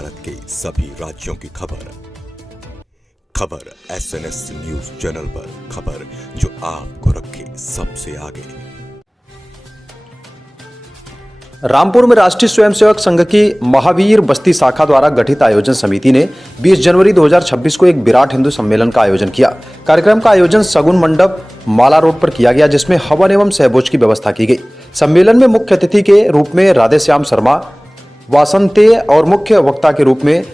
भारत के सभी राज्यों की खबर SNS न्यूज चैनल पर, खबर जो आपको रखे सबसे आगे। रामपुर में राष्ट्रीय स्वयंसेवक संघ की महावीर बस्ती शाखा द्वारा गठित आयोजन समिति ने 20 जनवरी 2026 को एक विराट हिंदू सम्मेलन का आयोजन किया। कार्यक्रम का आयोजन सगुन मंडप माला रोड पर किया गया, जिसमें हवन एवं सहभोज की व्यवस्था की गई। सम्मेलन में मुख्य अतिथि के रूप में राधेश्याम शर्मा वासंते और मुख्य वक्ता के रूप में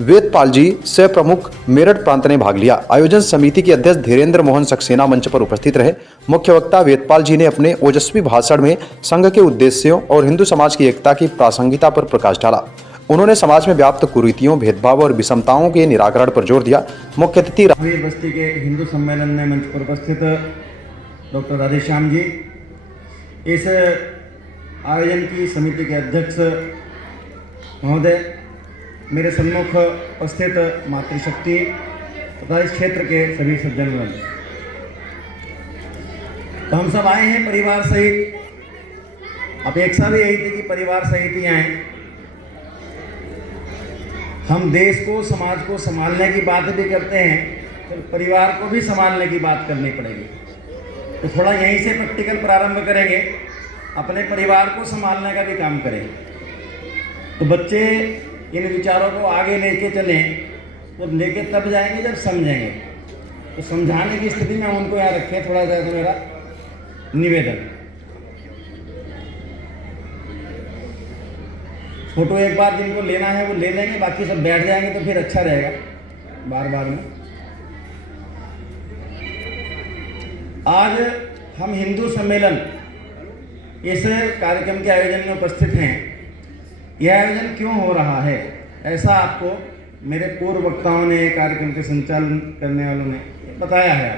वेदपाल जी सह प्रमुख मेरठ प्रांत ने भाग लिया। आयोजन समिति के अध्यक्ष धीरेन्द्र मोहन सक्सेना मंच पर उपस्थित रहे। मुख्य वक्ता वेदपाल जी ने अपने ओजस्वी भाषण में संघ के उद्देश्यों और हिंदू समाज की एकता की प्रासंगिकता पर प्रकाश डाला। उन्होंने समाज में व्याप्त कुरीतियों, भेदभाव और विषमताओं के निराकरण पर जोर दिया। मुख्य अतिथि महावीर बस्ती के हिंदू सम्मेलन में मंच पर उपस्थित डॉक्टर राधेश्याम जी, इस आयोजन की समिति के अध्यक्ष महोदय, मेरे सम्मुख उपस्थित मातृशक्ति तथा इस क्षेत्र के सभी सज्जनगण, तो हम सब आए हैं परिवार सहित। अपेक्षा भी यही थी कि परिवार सहित ही आए। हम देश को, समाज को संभालने की बात भी करते हैं, तो परिवार को भी संभालने की बात करनी पड़ेगी। तो थोड़ा यहीं से प्रैक्टिकल प्रारंभ करेंगे, अपने परिवार को संभालने का भी काम करेंगे। तो बच्चे इन विचारों को आगे लेके चलें, जब लेके तब जाएंगे जब समझेंगे। तो समझाने की स्थिति में उनको यहाँ रखें, थोड़ा सा तो मेरा निवेदन। फोटो एक बार जिनको लेना है वो ले लेंगे, बाकी सब बैठ जाएंगे तो फिर अच्छा रहेगा बार बार में। आज हम हिंदू सम्मेलन इस कार्यक्रम के आयोजन में उपस्थित हैं। यह आयोजन क्यों हो रहा है, ऐसा आपको मेरे पूर्व वक्ताओं ने, कार्यक्रम के संचालन करने वालों ने बताया है।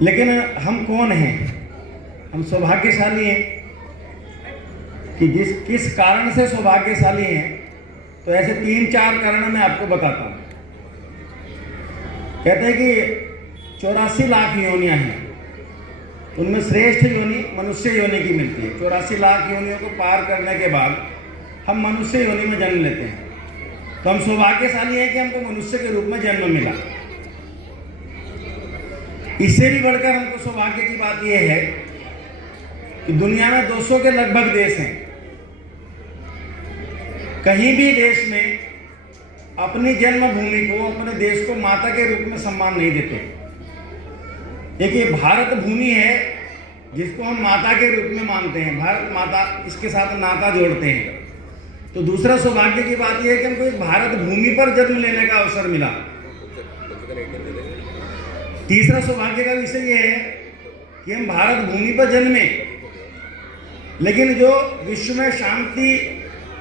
लेकिन हम कौन हैं? हम सौभाग्यशाली हैं कि किस कारण से सौभाग्यशाली हैं, तो ऐसे 3-4 कारण मैं आपको बताता हूँ। कहते हैं कि 84 लाख योनियां हैं, उनमें श्रेष्ठ योनि मनुष्य योनि की मिलती है। 84 लाख योनियों को पार करने के बाद हम मनुष्य योनि में जन्म लेते हैं। तो हम सौभाग्यशाली हैं कि हमको मनुष्य के रूप में जन्म मिला। इससे भी बढ़कर हमको सौभाग्य की बात यह है कि दुनिया में 200 के लगभग देश हैं। कहीं भी देश में अपनी जन्मभूमि को, अपने देश को माता के रूप में सम्मान नहीं देते। एक ये भारत भूमि है जिसको हम माता के रूप में मानते हैं, भारत माता, इसके साथ नाता जोड़ते हैं। तो दूसरा सौभाग्य की बात यह है कि हमको इस भारत भूमि पर जन्म लेने का अवसर मिला। तीसरा सौभाग्य का विषय यह है कि हम भारत भूमि पर जन्मे, लेकिन जो विश्व में शांति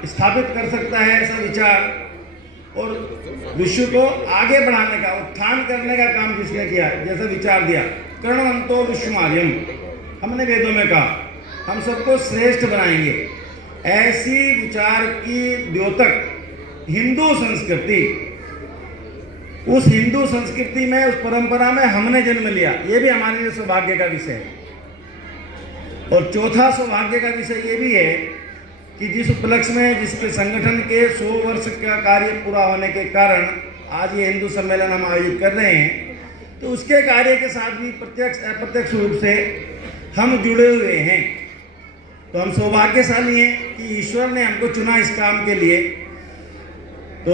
स्थापित कर सकता है ऐसा विचार और विश्व को आगे बढ़ाने का, उत्थान करने का काम जिसने किया, जैसा विचार दिया, कर्णवंतो विश्वमार्यम, हमने वेदों में कहा हम सबको श्रेष्ठ बनाएंगे। ऐसी विचार की द्योतक हिंदू संस्कृति, उस हिंदू संस्कृति में, उस परंपरा में हमने जन्म लिया, ये भी हमारे लिए सौभाग्य का विषय है। और चौथा सौभाग्य का विषय ये भी है कि जिस उपलक्ष्य में, जिसके संगठन के 100 वर्ष का कार्य पूरा होने के कारण आज ये हिंदू सम्मेलन हम आयोजित कर रहे हैं, तो उसके कार्य के साथ भी प्रत्यक्ष अप्रत्यक्ष रूप से हम जुड़े हुए हैं। तो हम सौभाग्यशाली हैं कि ईश्वर ने हमको चुना इस काम के लिए। तो